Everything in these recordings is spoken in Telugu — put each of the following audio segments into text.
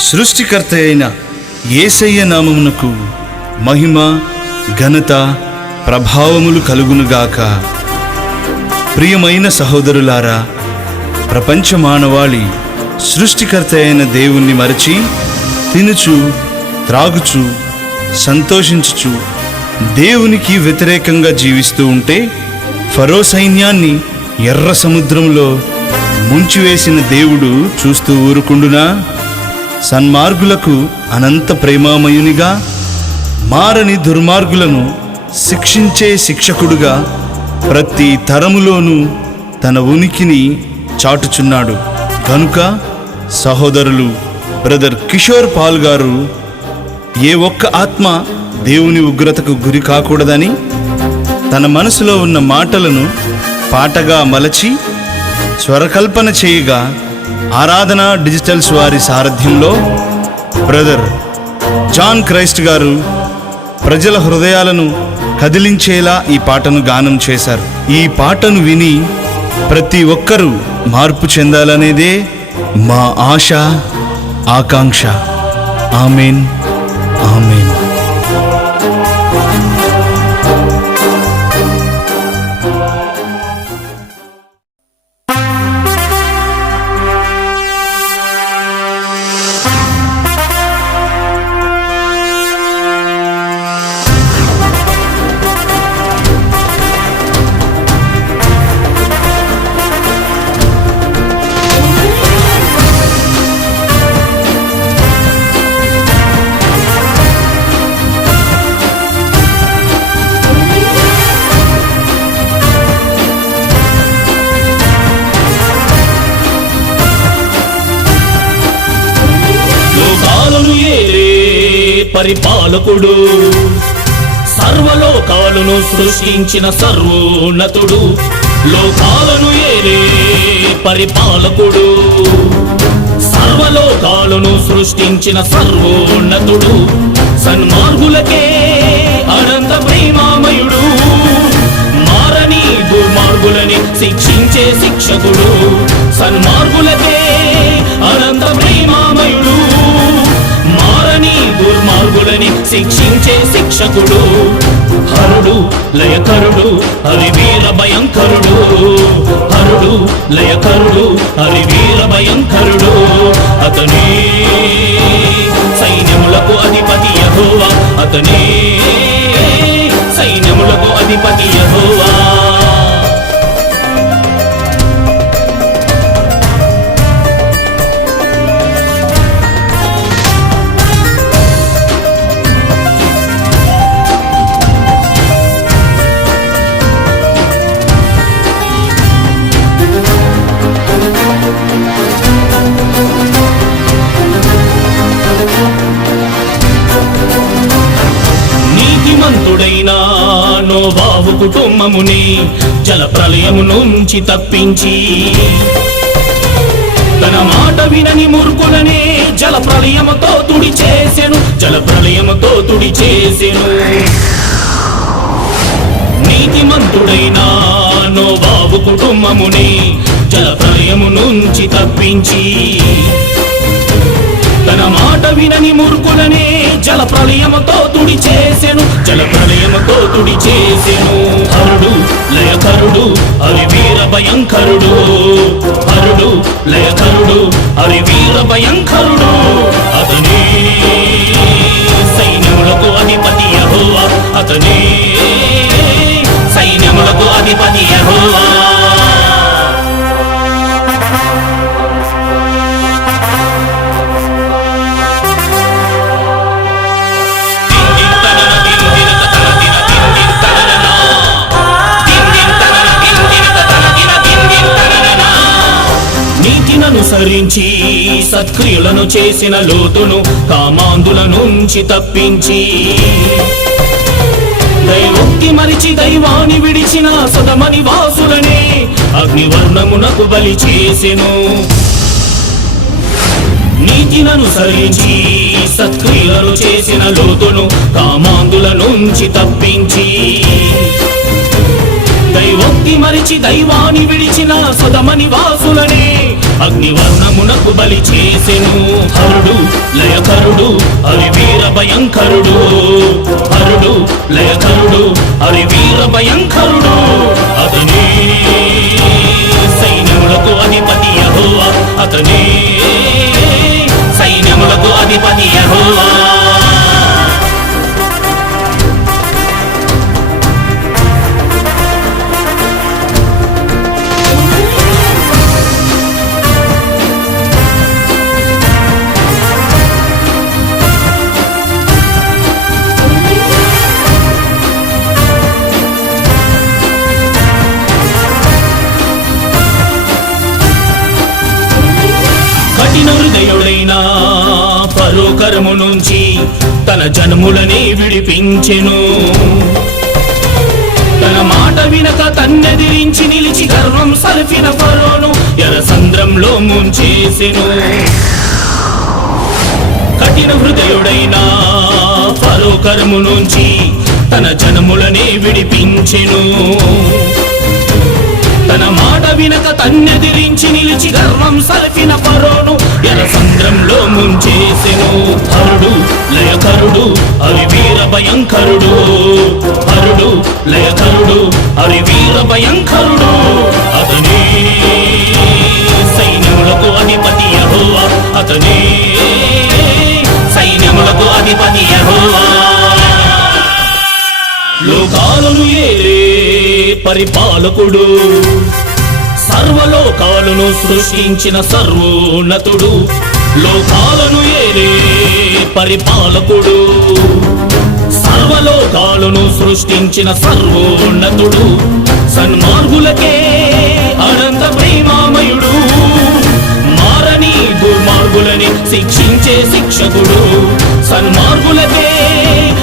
సృష్టికర్త అయిన ఏసయ్య నామమునకు మహిమ ఘనత ప్రభావములు కలుగునుగాక ప్రియమైన సహోదరులారా ప్రపంచ మానవాళి సృష్టికర్త అయిన దేవుణ్ణి మరచి తినుచు త్రాగుచు సంతోషించుచు దేవునికి వ్యతిరేకంగా జీవిస్తూ ఉంటే ఫరో సైన్యాన్ని ఎర్ర సముద్రంలో ముంచివేసిన దేవుడు చూస్తూ ఊరుకుండునా? సన్మార్గులకు అనంత ప్రేమామయునిగా మారని దుర్మార్గులను శిక్షించే శిక్షకుడుగా ప్రతి తరములోనూ తన ఉనికిని చాటుచున్నాడు. కనుక సహోదరులు బ్రదర్ కిషోర్ పాల్ గారు ఏ ఒక్క ఆత్మ దేవుని ఉగ్రతకు గురి కాకూడదని తన మనసులో ఉన్న మాటలను పాటగా మలచి స్వరకల్పన చేయగా ఆరాధన డిజిటల్స్ వారి సారథ్యంలో బ్రదర్ జాన్ క్రైస్ట్ గారు ప్రజల హృదయాలను కదిలించేలా ఈ పాటను గానం చేశారు. ఈ పాటను విని ప్రతి ఒక్కరూ మార్పు చెందాలనేదే మా ఆశ ఆకాంక్ష. Amen amen. పరిపాలకుడు. సర్వలోకాలను సృష్టించిన సర్వోన్నతుడు. లోకాలను ఏలే పరిపాలకుడు. సర్వలోకాలను సృష్టించిన సర్వోన్నతుడు. సన్మార్గులకే అనంత ప్రేమామయుడు. మారని దుర్మార్గులని శిక్షించే శిక్షకుడు. సన్మార్గుల శిక్షించే శిక్షకుడు. హరుడు లయకరుడు హరి వీర భయంకరుడు. హరుడు లయకరుడు హరి వీర భయంకరుడు. అతనే సైన్యములకు అధిపతి యహోవా. అతనే సైన్యములకు అధిపతి యహోవా. నీతిమంతుడైన నోబాబు కుటుంబముని జల ప్రళయము నుంచి తప్పించి తన మాట వినని మురుకులనే జల ప్రళయముతో తుడి చేసెను జల ప్రళయముతో తుడి చేసెను నీతిమంతుడైన నోబాబు కుటుంబముని జల ప్రళయము నుంచి తప్పించి వినని మూర్ఖులనే జల ప్రళయముతో తుడి చేసెను జల ప్రళయముతో తుడి చేసెను హరుడు లయకరుడు హరి వీర భయంకరుడు. హరుడు లయకరుడు హరి వీర భయంకరుడు. ధరించి సత్క్రియలను చేసిన లోతును కామాందుల నుంచి తప్పించి. దైవోక్తి మరిచి దైవాన్ని విడిచిన సదమని వాసులనే అగ్నివర్ణమునకు బలి చేసెను. నీతిననుసరించి సత్క్రియలను చేసిన లోతును కామాందుల నుంచి తప్పించి. దైవోక్తి మరిచి దైవాన్ని విడిచిన సదమని వాసులనే అగ్నివర్ణమునకు బలి చేసెను. హరుడు లయకరుడు హరి వీర భయంకరుడు. హరుడు లయకరుడు హరి వీర భయంకరుడు అతనే పరోకరము నుంచి తన జన్ములని విడిపించెను. తన మాట వినక తన్నెదిరించి నిలిచి గర్వం సల్ఫిన పరోను ఎరసంద్రంలో ముంచేసెను. కఠిన హృదయుడైన పరోకరము నుంచి తన జనములని విడిపించెను. తన మాట వినక తన్నెదిరించి నిలిచి గర్వం లయకరుడు హరి వీర భయంకరుడు. హరుడు లయకరుడు హరి వీర భయంకరుడు. అతనే సైన్యములకు అధిపతి యెహోవా. అతనే సైన్యములకు అధిపతి యెహోవా. లోకాలను ఏలే పరిపాలకుడు. సర్వలోకాలను సృష్టించిన సర్వోన్నతుడు. లోకాలను ఏలే పరిపాలకుడు. సర్వలోకాలను సృష్టించిన సర్వోన్నతుడు. సన్మార్గులకే అనంత ప్రేమామయుడు. మారని దుర్మార్గులని శిక్షించే శిక్షకుడు. సన్మార్గులకే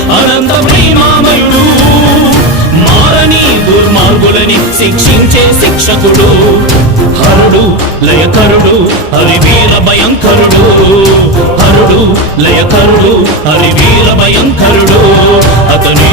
అనంత ప్రేమామయుడు. మారని దుర్మార్గులని శిక్షించే శిక్షకుడు. హరుడు లయకరుడు హరి వీర భయంకరుడు. హరుడు లయకరుడు హరి వీర భయంకరుడు. అతని